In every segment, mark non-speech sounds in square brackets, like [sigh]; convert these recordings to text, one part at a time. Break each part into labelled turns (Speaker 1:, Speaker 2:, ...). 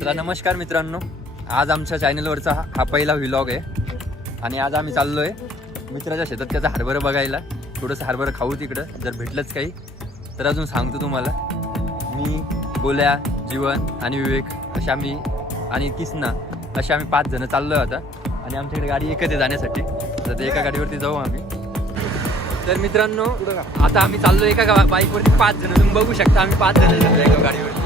Speaker 1: चला नमस्कार मित्रांनो. आज आमच्या चॅनलवरचा हा- पहिला व्लॉग आहे. आणि आज आम्ही चाललो आहे मित्राच्या शेतात त्याचा हरभरं बघायला. थोडंसं हरभरं खाऊ तिकडं जर भेटलंच काही. तर अजून सांगतो तुम्हाला. मी गोल्या जीवन आणि विवेक असे आम्ही आणि किसना असे आम्ही पाच जण चाललो आहे आता. आणि आमच्याकडे गाडी एकच आहे जाण्यासाठी. तर ते एका गाडीवरती जाऊ आम्ही. तर मित्रांनो आता आम्ही चाललो एका गा- बाईकवरती पाच जण. तुम्ही बघू शकता आम्ही पाच जण चाललो एका गाडीवरती.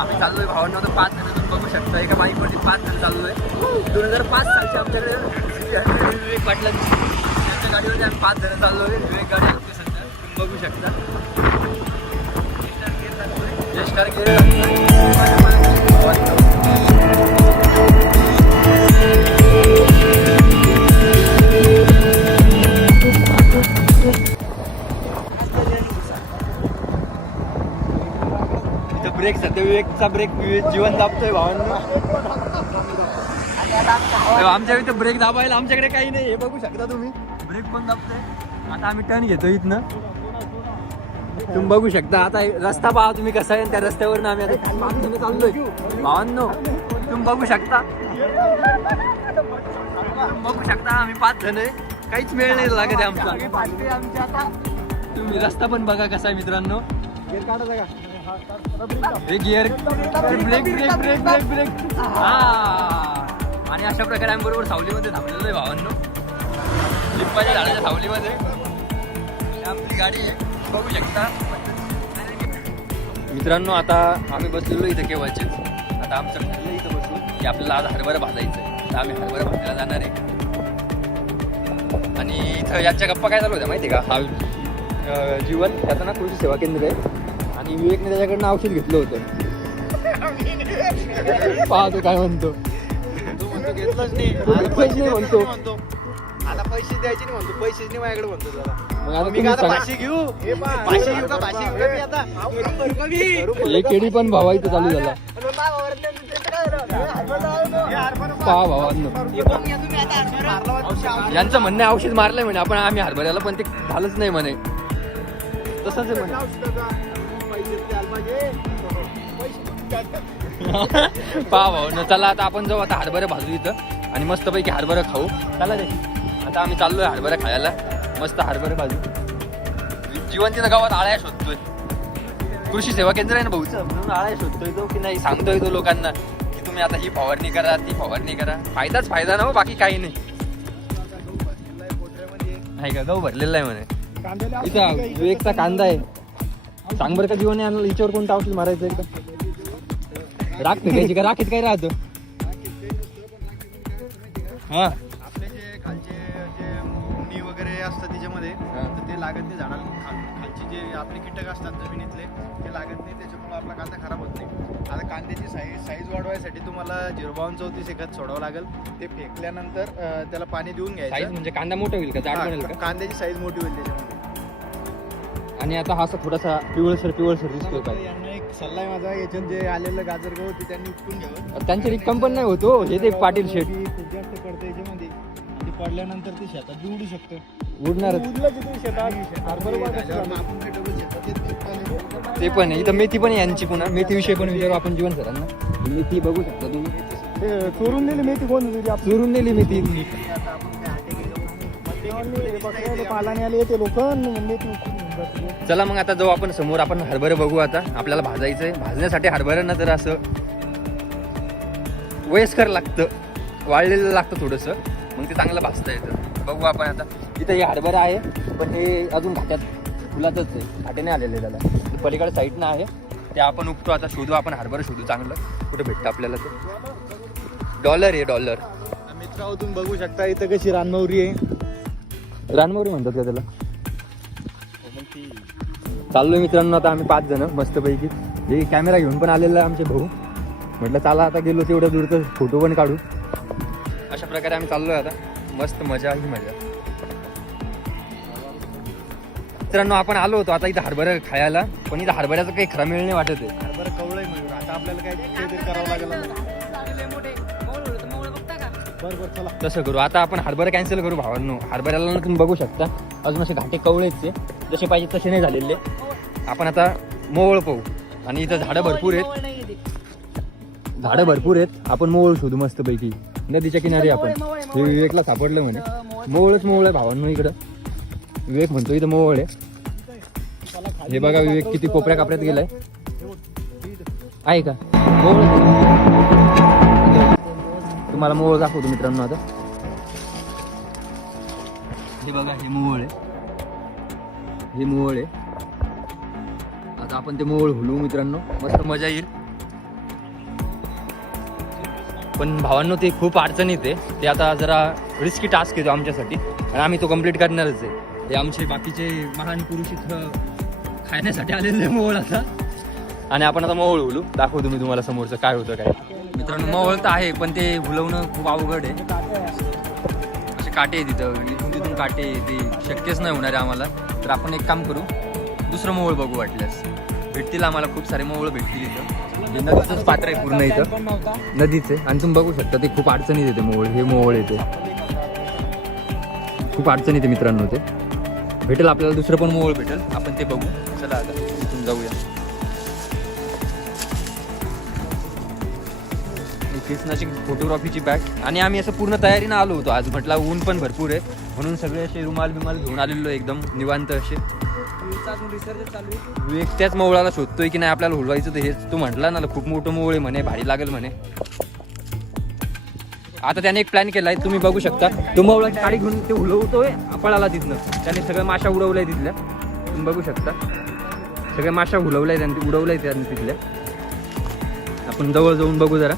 Speaker 1: आम्ही चाललोय भावांना तर पाच जण तुम्ही बघू शकता. एका बाईकवरती पाच जण चाललो आहे दोन हजार पाच सालच्या आमच्याकडे विवेक पाटला त्यांच्या गाडीवरती आम्ही पाच जण चाललो आहे विवेक गाडी आमची सध्या. तुम्ही बघू शकता. ज्येष्ठ गेअर ब्रेक सत्यविवेकचा ब्रेक जीवन दाबतोय भावांना. आमच्या इथं ब्रेक दाबायला आमच्याकडे काही नाही हे बघू शकता तुम्ही. ब्रेक पण दाबतोय. आता आम्ही टर्न घेतो इथनं. तुम्ही बघू शकता आता रस्ता पहा तुम्ही कसा आहे आणि त्या रस्त्यावर आम्ही आता चाललोय. भावांनो तुम्ही बघू शकता. बघू शकता आम्ही पाच जण आहे काहीच वेळ नाही लागत आहे आमचा. तुम्ही रस्ता पण बघा कसा आहे मित्रांनो. हे gear brake brake brake brake brake हा. आणि अशा प्रकारे आम्ही बरोबर सावलीमध्ये थांबलेलो आहे भावांनो. लिंबाच्या झाडाच्या सावलीमध्ये. आमची गाडी आहे. बघू शकता. मित्रांनो आता आम्ही बसलेलो इथं केव्हाचेच आता आमचं ठरलं इथं बसून की आपल्याला आज हरभरा भाजायचं आहे तर आम्ही हरभरा भाजायला जाणार आहे. आणि इथं याच्या गप्पा काय चालू होत्या माहिती आहे का? हा जीवन त्याचं ना कृषी सेवा केंद्र आहे. आणि विवेकने त्याच्याकडनं औषध घेतलं होतं. पाहतो काय म्हणतो.
Speaker 2: तू म्हणतो घेतलंच नाही.
Speaker 1: तो
Speaker 2: आता पैसे
Speaker 1: नाही म्हणतो.
Speaker 2: आता पैसे द्यायचे नाही म्हणतो. पैसे नाही माझ्याकडे म्हणतो जरा
Speaker 1: मग आता.
Speaker 2: पाचशे घेऊ. पाचशे घेऊ का? पाचशे घेऊ का? मी आता?
Speaker 1: एक केडी पण भावा इथं चालू झाला. पहा भावांनो यांचं म्हणणं आहे औषध मारलंय म्हणे. आपण आम्ही हरभऱ्याला पण ते झालंच नाही म्हणे. तसंच म्हणे. [laughs] पहा भाऊ चला आता आपण जाऊ आता हरभरे भाजू इथं. आणि मस्तपैकी हरभरा खाऊ. चला रे. आता आम्ही चाललोय हरभरा खायला. मस्त हरभरे भाजू. जिवंतीनं गावात आळ्या शोधतोय. कृषी सेवा केंद्र आहे ना भाऊचं म्हणून आळ्या शोधतोय तो की नाही? सांगतोय तो लोकांना की तुम्ही आता ही फवारणी करा ती फवारणी करा. फायदाच फायदा ना हो, बाकी काही नाही. नाही का? गहू भरलेला आहे म्हणे. इथं विवेकचा कांदा आहे. सांग बरं का जीवन आणलं हिच्यावर कोणतं औषध मारायचं एकदा? राख फेकायची का? राखीत काय राहतं? हा.
Speaker 2: आपले जे खालचे जे मुंडी वगैरे असतात त्याच्यामध्ये. तर ते लागत नाही झाडाला. खाल- खालचे जे आपले कीटक असतात जमिनीतले ते लागत नाही त्याच्यामुळे आपला कांदा खराब होत नाही. आता कांद्याची साईज साईज वाढवायसाठी तुम्हाला झिरो बावन चौतीस एकच सोडावं लागेल. ते फेकल्यानंतर अं, त्याला पाणी देऊन
Speaker 1: साईज
Speaker 2: घ्यायचं
Speaker 1: म्हणजे कांदा मोठा होईल का? जाड बनेल
Speaker 2: हा,
Speaker 1: का?
Speaker 2: कांद्याची साईज मोठी होईल त्याच्यामध्ये.
Speaker 1: आणि आता हा असा थोडासा पिवळसर पिवळसर दिसतोय काय
Speaker 2: यांना एक सल्ला आहे माझा याच्यात जे आलेलं गाजर गहू ते त्यांनी उपटून घ्यावं.
Speaker 1: त्यांची रिक्कम पण नाही होतो हे ते पाटील शेट
Speaker 2: ती खूप जास्त पडते याच्यामध्ये. ते पडल्यानंतर ते शेतात बी उडू शकतं.
Speaker 1: उडणारच.
Speaker 2: उडलं तिथे शेतात हरभरा बाग असतो ना, आपण काय डबल शेतात येत नाही.
Speaker 1: ते पण आहे. इथं मेथी पण आहे यांची पुन्हा. मेथी विषयी पण विचारू आपण जीवन सरांना मेथी बघू शकता तुम्ही.
Speaker 2: ते चोरून दिली मेथी कोण दिली आपण
Speaker 1: चुरून दिली मेथी.
Speaker 2: पालाने आले ते लोक मेथी.
Speaker 1: चला मग आता जाऊ आपण समोर. आपण हरभरे बघू आता. आपल्याला भाजायचंय. भाजण्यासाठी हरभऱ्यांना जर असं वयस्कर लागतं. वाळलेलं लागतं थोडंसं. मग ते चांगलं भाजता येतं. बघू आपण आता. इथं हे हरभरा आहे पण हे अजून घाट्यात फुलातच आहे. घाट्याने आलेले त्याला पलीकडे साईडनं आहे. ते आपण उपतो आता शोधू आपण हरभरा शोधू चांगलं. कुठं भेटतं आपल्याला ते? डॉलर आहे डॉलर.
Speaker 2: तुम्ही बघू शकता इथं कशी रानमौरी आहे.
Speaker 1: रानमोरी म्हणतात का त्याला? चाललोय मित्रांनो आता आम्ही पाच जण मस्तपैकी. हे कॅमेरा घेऊन पण आलेला आहे आमचे भाऊ. म्हटलं चला आता गेलो तेवढं दूर तर फोटो पण काढू. अशा प्रकारे आम्ही चाललोय आता. मस्त मजा ही मजा. मित्रांनो आपण आलो होतो आता इथं हरभरा खायला. पण इथं हरभऱ्याचा काही खरा मेळ नाही वाटत आहे.
Speaker 2: हरभरा कवळं आता आपल्याला काय करावं लागेल बरं बरं चला.
Speaker 1: तसं करू. आता आपण हरभरा कॅन्सल करू भावांनो. हरभऱ्याला ना तुम्ही बघू शकता. अजून असे घाटे कवळेच आहे. जसे पाहिजे तसे नाही झालेले. आपण आता मोवळ पाहू. आणि इथं झाडं भरपूर आहेत. झाडं भरपूर आहेत. आपण मोवळ शोधू मस्त पैकी नदीच्या किनारी आपण. हे विवेकला सापडलं म्हणे. मोवळच मोवळ आहे भावांनो इकडं. विवेक म्हणतो इथं मोवळ आहे. हे बघा विवेक किती कोपऱ्या कापऱ्यात गेलाय. आहे का? मोवळ तुम्हाला मोवळ दाखवतो मित्रांनो आता. हे बघा हे मोवळ आहे. हे मोवळ आहे. आता आपण ते मोवळ हुलू मित्रांनो. मस्त मजा येईल. पण भावांनो ते खूप अडचणीत आहे. ते आता जरा रिस्की टास्क येतो आमच्यासाठी. आणि आम्ही तो कंप्लीट करणारच आहे. हे आमचे बाकीचे महान पुरुष इथं खाण्यासाठी आलेले मोवळ आता. आणि आपण आता मोवळ हुलू. दाखवतो मी तुम्हाला समोरचं काय होतं काय. मित्रांनो मोवळ तर आहे पण ते हुलवणं खूप अवघड आहे. असे काटे आहे तिथं इथून तिथून काटे ते शक्यच नाही होणार आहे आम्हाला. तर आपण एक काम करू दुसरं मोवळ बघू वाटल्यास. भेटतील आम्हाला खूप सारे मोवळ भेटतील इथं. म्हणजे नदीचंच पात्र आहे पूर्ण इथं. नदीचे आहे. आणि तुम्ही बघू शकता ते खूप अडचणीत येते मोवळ हे मोवळ येते. खूप अडचण येते मित्रांनो ते. भेटेल आपल्याला दुसरं पण मोवळ भेटेल. आपण ते बघू. चला आता इथून जाऊया. कृष्णाची फोटोग्राफीची बॅग आणि आम्ही असं पूर्ण तयारीनं आलो होतो आज. म्हटलं ऊन पण भरपूर आहे. म्हणून सगळे असे रुमाल बिमाल घेऊन आलेलो एकदम निवांत असे. विवेक त्याच मोवळाला शोधतोय की नाही आपल्याला हुलवायचं तर हेच. तू म्हटला ना खूप मोठं मोवळ आहे म्हणे भारी लागेल म्हणे. आता त्याने एक प्लॅन केलाय तुम्ही बघू शकता. तो मोवळाची गाडी घेऊन ते हुलवतोय पळाला तिथनं. त्याने सगळ्या माशा उडवल्या तिथल्या. तुम्ही बघू शकता. सगळ्या माशा हुलवल्या त्यांनी उडवल्या त्यांनी तिथल्या. आपण जवळ जाऊन बघू जरा.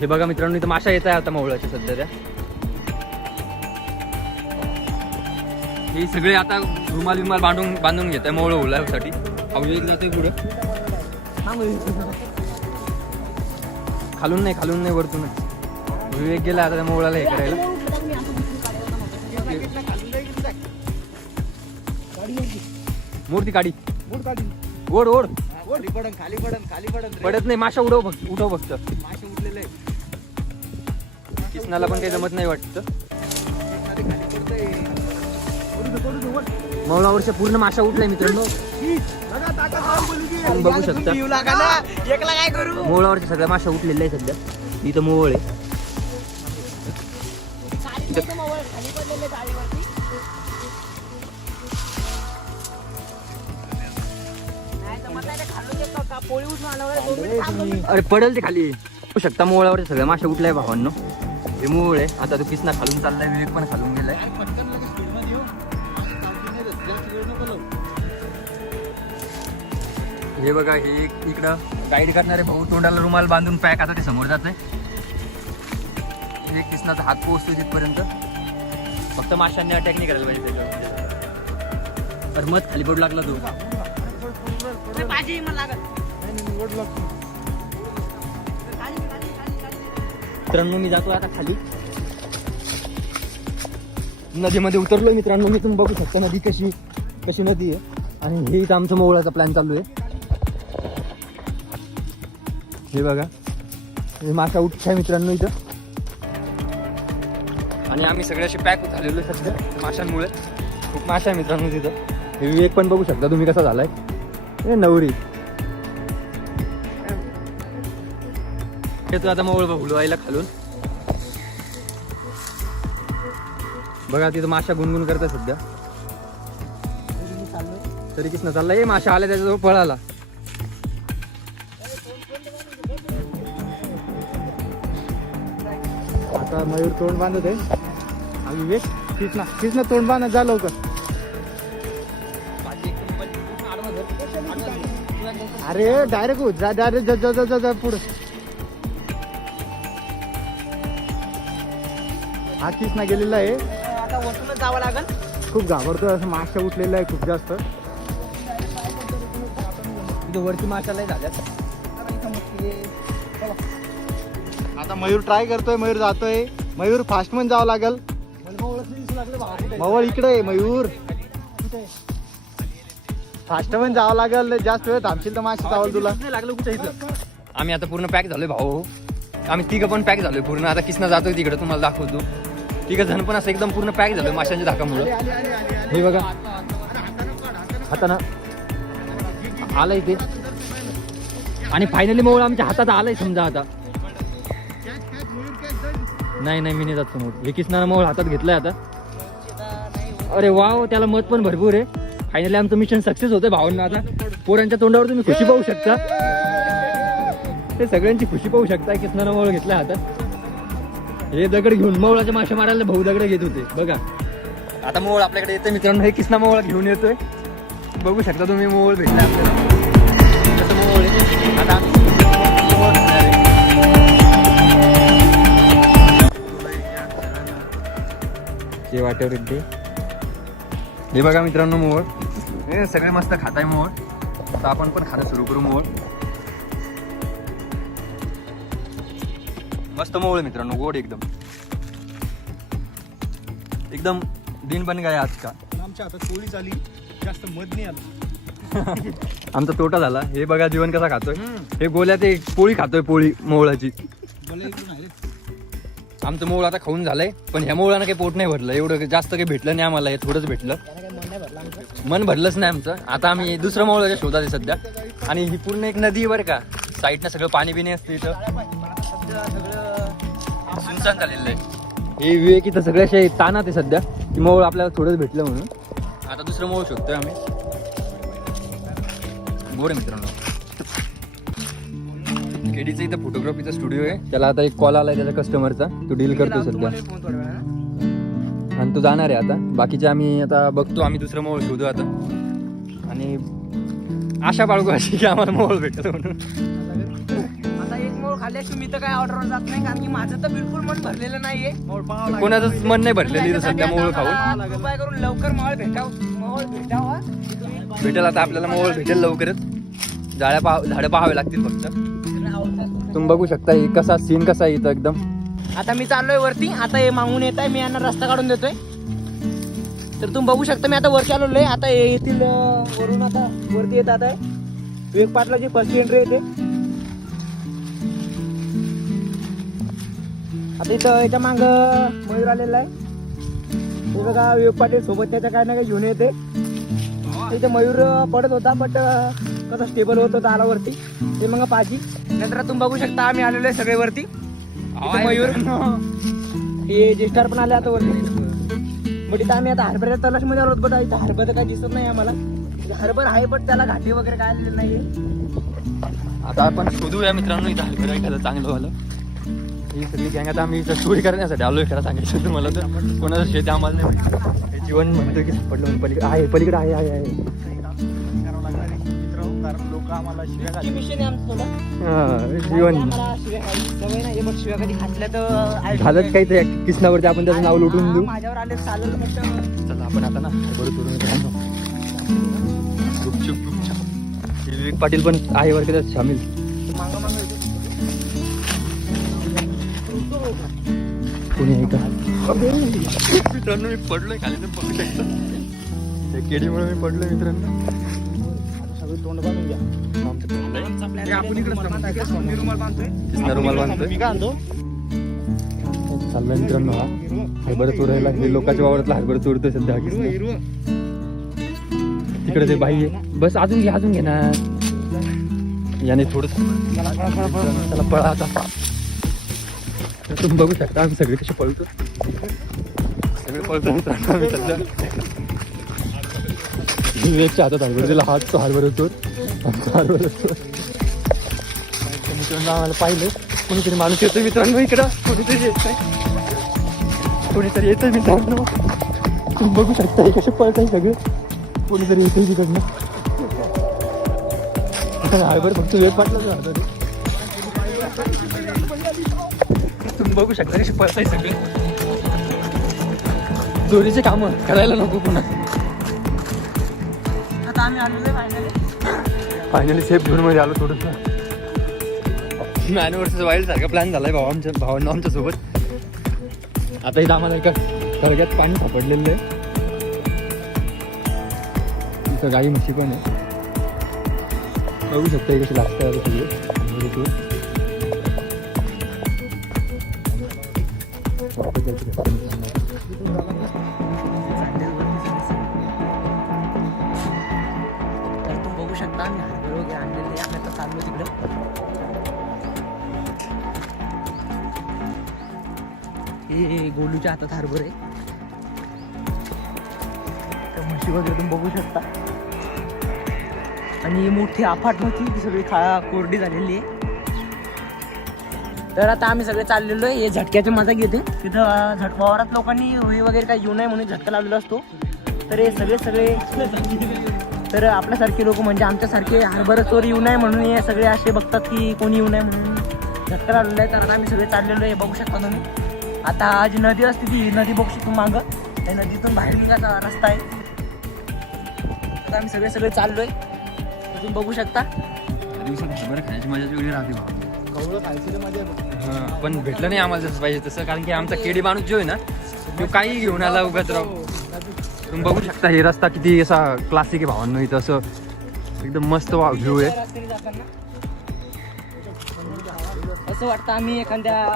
Speaker 1: हे बघा मित्रांनो इथं माशा येत आहे आता मावळाच्या सध्या त्या. हे सगळे आता रुमाल बिमाल बांधून बांधून घेत आहे मोळ होण्यासाठी विवेक जातोय पुढे? खालून नाही खालून नाही वरतूनच विवेक गेला आता त्या मोळाला हे करायला. मूर्ती काढी. ओढ ओढ.
Speaker 2: खाली पडन खाली पडन खाली पडन
Speaker 1: पडत नाही माशा उडव फक्त उठव फक्त.
Speaker 2: मासे उठलेले
Speaker 1: किसनाला पण काही जमत नाही वाटतं.
Speaker 2: खाली पडतंय
Speaker 1: मौलावरच्या पूर्ण माशा उठल्या मित्रांनो. बघू शकता. मोळावरच्या सगळ्या माशा उठलेल्या आहे सध्या. इथं मोवळ आहे. अरे पडेल ते खाली. बघू शकता मोळावरच्या सगळ्या माशा उठलाय भावांनो. हे मोळ आहे. आता तो किसना खालून चाललाय विवेक पण खालून गेलाय. हे बघा हे इकडं गाईड करणारे भाऊ तोंडाला रुमाल बांधून पॅक आता ते समोर जात हे किसनाचा हात पोहोचतो तिथपर्यंत. फक्त माशांनी अटॅक नाही करायला पाहिजे त्याच्यावर. अरे मत खाली पडू लागला तो. मित्रांनो मी जातो आता खाली. नदीमध्ये उतरलोय मित्रांनो मी तुम्ही बघू शकता नदी कशी. कशी नदी आहे. आणि हे इथं आमचं मोवळाचा प्लॅन चालू आहे. हे बघा. हे माशा उठच्या मित्रांनो इथं. आणि आम्ही सगळे पॅक झालेलो आहे सध्या माशांमुळे. खूप माशा आहे मित्रांनो तिथं. हे विवेक पण बघू शकता तुम्ही कसा झालाय. हे नवरी. येतो आता मोवळ आईला खालून. बघा तिथं माशा गुणगुण करतात सध्या. तरी किसन चालला ये माशा आल्या त्याच्याजवळ पळाला.
Speaker 2: आता मयूर तोंड बांधत आहे. आणि विवेक कृष्णा कृष्णा तोंड बांधत जा लवकर. अरे डायरेक्ट हो जा डायरेक्ट जा जा जा जा पुढं. हा कृष्णा गेलेला आहे.
Speaker 3: आता वरतूनच जावं लागल.
Speaker 2: खूप घाबरतोय असं माश्या उठलेला आहे खूप जास्त.
Speaker 1: वरती माशा लय झाल्यात
Speaker 2: आता मयूर ट्राय करतोय मयूर जातोय. मयूर फास्टमध्ये जावं लागल. मवळ इकडे आहे मयूर. फास्टमध्ये जावं लागल जास्त वेळ थांबशील तर मासे चावल तुला.
Speaker 1: नाही लागलं कुठे इथं? आम्ही आता पूर्ण पॅक झालोय भाऊ. आम्ही तिघं पण पॅक झालोय पूर्ण. आता किसना जातोय तिकडे तुम्हाला दाखवतो. तिघं जण पण असं एकदम पूर्ण पॅक झालोय माशांच्या धाकामुळं. हे बघा. हाताना आलंय ते. आणि फायनली मोळ आमच्या हातात आलंय समजा आता. नाही नाही मी नाही जात समोर. हे किसनानं मोळ हातात घेतलाय आता. अरे वाव त्याला मत पण भरपूर आहे. फायनली आमचं मिशन सक्सेस होतंय भावांना आता. पोरांच्या तोंडावर तुम्ही खुशी पाहू शकता. ते सगळ्यांची खुशी पाहू शकता किसनानं मोळ घेतलाय हातात हे दगड घेऊन मवळाच्या मासे मारायला भाऊ दगड घेत होते बघा. आता मोळ आपल्याकडे येतोय मित्रांनो. हे किसना मोळ घेऊन येतोय. बघू शकता तुम्ही मोळ भेटला आपल्याला. ते वाटेवर येते हे बघा मित्रांनो मोळ हे सगळे मस्त खाताय मोळ आता आपण पण खाणं सुरू करू मोळ मस्त मोळ आहे मित्रांनो गोड एकदम. एकदम दिन बन गया आज का?
Speaker 2: आमच्या आता चोरी झाली जास्त मध नाही आलं. [laughs]
Speaker 1: आमचा तोटा झाला. हे बघा जीवन कसा खातोय. हे गोल्या ते पोळी खातोय पोळी
Speaker 2: मोहळाची.
Speaker 1: आमचं मोळ आता खाऊन झालंय पण ह्या मोळानं काही पोट नाही भरलं. एवढं जास्त काही भेटलं नाही आम्हाला हे थोडंच भेटलं.
Speaker 3: मन
Speaker 1: भरलंच नाही आमचं. आता आम्ही दुसरं मोळाच्या शोधात आहे सध्या. आणि ही पूर्ण एक नदी आहे बरं का. साईडनं सगळं पाणी बिणी असतं इथं.
Speaker 3: सगळं
Speaker 1: सुनसान झालेलं आहे. हे विवेक इथं सगळ्या ताणात आहे सध्या. की मोळ आपल्याला थोडंच भेटलं म्हणून. आता दुसरं मोळ शोधतोय आम्ही. आहे मित्रांनो केडीचं इथं फोटोग्राफीचा स्टुडिओ आहे त्याला आता एक कॉल आलाय त्याच्या कस्टमरचा तो डील करतो सध्या आणि तो जाणार आहे आता बाकीचे आम्ही आता बघतो आम्ही दुसरं मोळ शोधू आता आणि आशा बाळगू अशी की आम्हाला मोळ भेटलं म्हणून
Speaker 3: आता एक मोळ खाल्ल्याशिवाय मी तर काय ऑर्डरवर जात नाही कारण की माझं तर बिलकुल मन भरलेलं नाहीये.
Speaker 1: कोणाचंच मन नाही भरलेलं सध्या मोळ खाऊन
Speaker 3: करून लवकर मोळ भेटाव मोळ भेटावा
Speaker 1: भेटेल आता आपल्याला मोबाईल भेटेल लवकरच झाड्या पाह झाडं पाहावे लागतील फक्त. तुम्ही बघू शकता कसा सीन कसा इथं एकदम.
Speaker 3: आता मी चाललोय वरती आता हे मागून येत आहे मी यांना रस्ता काढून देतोय. तर तुम्ही बघू शकता मी आता वरती आलेलो आहे. आता हे येथील वरून आता वरती येतात आहे. विवेक पाटलाची फर्स्ट एंट्री येते. आता इथं याच्या माग मयूर आलेला आहे. हे बघा विवेक पाटील सोबत त्याच्या काय ना काय घेऊन येते. इथे मयूर पडत होता बट कसा स्टेबल होत होता आला वरती ते मग पाजी. नंतर तुम्ही बघू शकता आम्ही आलेलो आहे सगळे वरती मयूर. हे जेस्टार पण आले आता वरती. बट इथं आम्ही आता हरभऱ्याच्या तलाशमध्ये आलो बट इथं हरभर काय दिसत नाही आम्हाला. हरभर आहे पण त्याला घाटे वगैरे काय आलेले नाहीये.
Speaker 1: आता आपण शोधूया मित्रांनो इथं हरभरा एखादं चांगलं वालं. ही सगळी गँग आता आम्ही चोरी करण्यासाठी आलोय खरं सांगायचं तुम्हाला तर. कोणाचं शेत आम्हाला नाही. हे जीवन म्हणतो की पडलं पलीकडे. आहे पलीकडे आहे आहे आहे.
Speaker 2: कारण लोक आम्हाला शिव्या
Speaker 3: ती
Speaker 2: घालतील.
Speaker 3: मिशन आहे आमचं थोडं.
Speaker 1: हा, जीवन
Speaker 3: आम्हाला शिव्या खायची सवय नाही बट शिव्या कधी घातल्या तर
Speaker 1: झालंच काही ते किसनावरती आपण त्याचं नाव लुटून देऊ.
Speaker 3: माझ्यावर आले चालेल म्हटलं
Speaker 1: चला आपण आता ना गुपचूप गुपचूप. विवेक पाटील पण आहे बरं का त्यात सामील
Speaker 3: मागं मागं येतो.
Speaker 1: कोणी आहे का? मित्रांनो मी पडलोय खाली तर बघू शकतो त्या केडीमुळे मी पडलोय मित्रांनो.
Speaker 3: सगळं तोंड बांधून घ्या.
Speaker 2: हे आपण इकडे रुमाल बांधतोय.
Speaker 1: कृष्णा रुमाल बांधतोय.
Speaker 2: मी काय आणतो?
Speaker 1: चाललंय मित्रांनो हा. हरभरा चोरायला हे लोकांच्या वावरातला हरभरा चोरतोय सध्या. तिकडे ते बाई आहे. बस अजून घे अजून घे ना याने थोडं त्याला पळा आता तर तुम्ही बघू शकता आम्ही सगळे कसे पळतो. सगळे पळतो. मित्रांनो आम्ही सध्या विवेकच्या हातात हरभरा दिला हात. तो हरभर होतो. आमचा हरभरा मित्रांनो आम्हाला पाहिलं. कोणीतरी माणूस येतोय मित्रांनो इकडं. कोणीतरी येत नाही कोणीतरी येतोय मित्रांनो. तुम्ही बघू शकता हे कसे पळताय सगळं. कोणीतरी येतोय तिकडनं. हरभर फक्त वेळ पाटला तुम्ही बघू शकता कसे पळताय सगळे. जोरीचे कामं करायला नको पुन्हा.
Speaker 3: फायनली
Speaker 1: फायनली सेफ झोनमध्ये आलो थोडस. मॅनवर्सचा वाईल्ड सारखा प्लॅन झालाय भाऊ आमच्या भावांना आमच्यासोबत. आता इथं आम्हाला एका तळग्यात पाणी सापडलेलं आहे. इथं गाई म्हशी पण आहे. बघू शकता कशी लागतं आता
Speaker 3: गोलूच्या हातात हरभरे तर म्हशी वगैरे तुम्ही बघू शकता. आणि मोठी अफाट होती ती सगळी खा कोरडी झालेली आहे. तर आता आम्ही सगळे चाललेलो आहे. हे झटक्याची मजा घेते तिथं अं, झट वावरात लोकांनी होळी वगैरे काही येऊ नये म्हणून झटका लावलेला असतो. तर हे सगळे सगळे तर आपल्यासारखे लोक म्हणजे आमच्यासारखे हरभरा चोर येऊ नये म्हणून हे सगळे असे बघतात की कोणी येऊ नये म्हणून झटका लावलेला आहे. तर आता आम्ही सगळे चाललेलो आहे. बघू शकता तुम्ही. आता जी नदी असते ती नदी बघू शकतो मागं. त्या नदीतून बाहेर निघायचा रस्ता आहे. आता आम्ही सगळे सगळे चाललोय. तुम्ही बघू शकता.
Speaker 1: दिवसात हरभरा खाण्याची मजा वेगळी राहते हा, पण भेटलं नाही आम्हाला जसं पाहिजे तसं कारण की आमचा केडी माणूस जो आहे ना तो काही घेऊन आला उगाच राव. तुम्ही बघू शकता हे रस्ता किती असा क्लासिक आहे भावांनो इथं असं एकदम मस्त व्ह्यू आहे.
Speaker 3: असं वाटतं आम्ही एखाद्या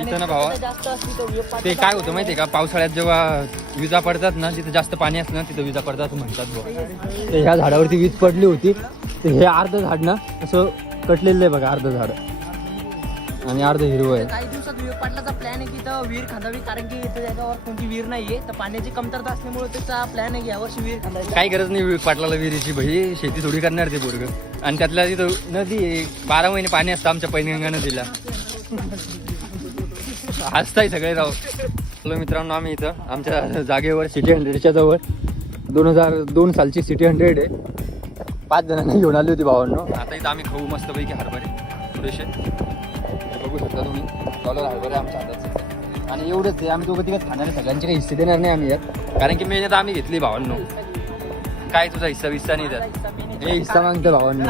Speaker 1: इथं ना भावा. ते काय होतं माहितीये का? पावसाळ्यात जेव्हा विजा पडतात ना तिथं जास्त पाणी असतं ना तिथं विजा पडतात म्हणतात बुवा. ह्या झाडावरती वीज पडली होती. तर हे अर्ध झाड ना असं कटलेलं आहे बघा अर्ध झाड. आणि अर्ध हिरवं आहे.
Speaker 3: काही दिवसात विहीर खांदावी कारण की इथं जागेवर कोणती विहीर नाहीये. तर पाण्याची कमतरता असल्यामुळे त्याचा प्लॅन आहे की यावर्षी विहीर खांदायची
Speaker 1: काही गरज नाही पाटलाला विहिरीची भाई. शेती थोडी करणार ते पोरग. आणि त्यातल्या तिथं नदी आहे. बारा महिने पाणी असतं आमच्या पैनगंगा नदीला. हसताय सगळे राव. हॅलो मित्रांनो आम्ही इथं आमच्या जागेवर सिटी हंड्रेडच्या जवळ दोन हजार दोन सालची सिटी हंड्रेड आहे. पाच जणांना घेऊन आली होती भावांनो. आता इथं आम्ही खाऊ मस्तपैकी हरभरे. थोडेसे हे बघू शकता तुम्ही. डॉलर हरभरे आमच्या हातात. आणि एवढंच आहे. आम्ही दोघं तिघच खाणार. सगळ्यांचे काही हिस्से देणार नाही आम्ही यात. कारण की मेहनत आम्ही घेतली भावांनो. काय तुझा हिस्सा विस्सा नाही त्यात? हे हिस्सा मागतो भावांनो.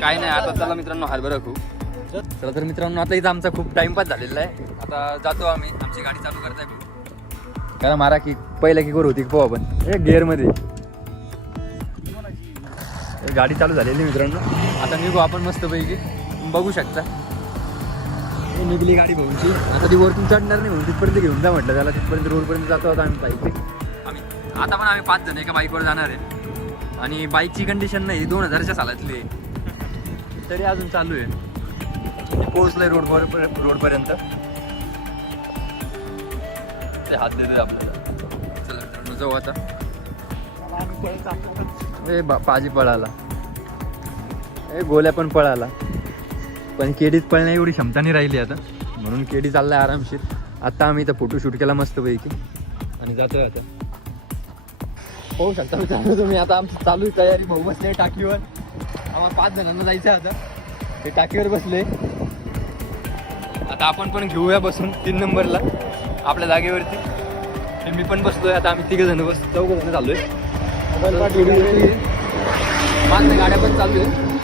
Speaker 1: काय नाही आता चला मित्रांनो हरभरा खूप चला तर मित्रांनो आता इथं आमचा खूप टाइमपास झालेला आहे. आता जातो आम्ही. आमची गाडी चालू करताय. कारण मारा की पहिला की करू होती पाहू आपण. हे गिअरमध्ये गाडी चालू झालेली मित्रांनो. आता निघू आपण मस्तपैकी. तुम्ही बघू शकता. निघली गाडी भाऊची आता ती वरतून चढणार नाही म्हणून तिथपर्यंत घेऊन जा म्हटलं. त्याला तिथपर्यंत रोडपर्यंत जातो आता आम्ही बाईक आम्ही आता पण आम्ही पाच जण एका बाईकवर जाणार आहे. आणि बाईकची कंडिशन नाही दोन हजारच्या सालातली आहे. तरी अजून चालू आहे. पोहोचलंय रोडवर रोडपर्यंत. ते हात देतोय आपल्याला. चला मित्रांनो जाऊ आता. ए बा पाजी पळाला. ए गोल्या पण पळाला. पण केडीत पळण्या एवढी क्षमता नाही राहिली आता. म्हणून केडी चाललाय आरामशीर. आता आम्ही इथं फोटो शूट केला मस्तपैकी. आणि जातोय आता. होऊ शकता मित्रांनो तुम्ही आता आमची चालू आहे तयारी भाऊ बसले टाकीवर. आम्हाला पाच जणांना जायचं आहे आता. ते टाकीवर बसले. आता आपण पण घेऊया बसून तीन नंबरला आपल्या जागेवरती. ते मी पण बसलोय आता आम्ही तिघ जण बस चौघ जण पाच जण गाड्या पण चालू आहे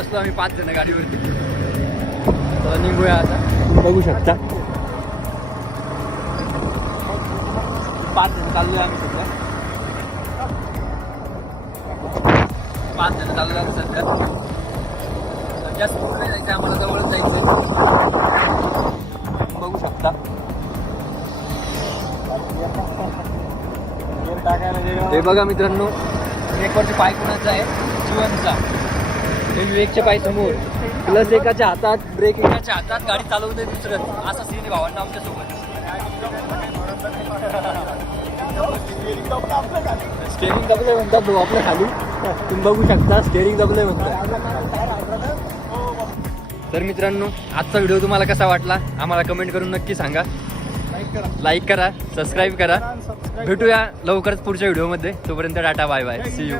Speaker 1: बसलो आम्ही पाच जण गाडीवरती. तर निघूया आता. बघू शकता. पाच जण चाललोय आम्ही सध्या. पाच जण चाललोय आम्ही सध्या. जास्त जायचं आम्हाला जवळच जायचं बघू शकता. हे बघा मित्रांनो ब्रेकवरचे पाय कोणाचा आहे? जीवनचा. हे विवेकचे पाय समोर प्लस एकाच्या हातात ब्रेक एकाच्या हातात गाडी चालवते दुसरं. असा सीन आहे भावांना आमच्यासोबत. स्टेरिंग दबलंय म्हणतात भाऊ आपल्या खाली. तुम्ही बघू शकता स्टेरिंग दबलंय म्हणतात. तर मित्रांनो आजचा व्हिडिओ तुम्हाला कसा वाटला? आम्हाला कमेंट करून नक्की सांगा. लाईक करा सबस्क्राईब करा. भेटूया लवकरच पुढच्या व्हिडिओमध्ये तोपर्यंत tata bye bye see you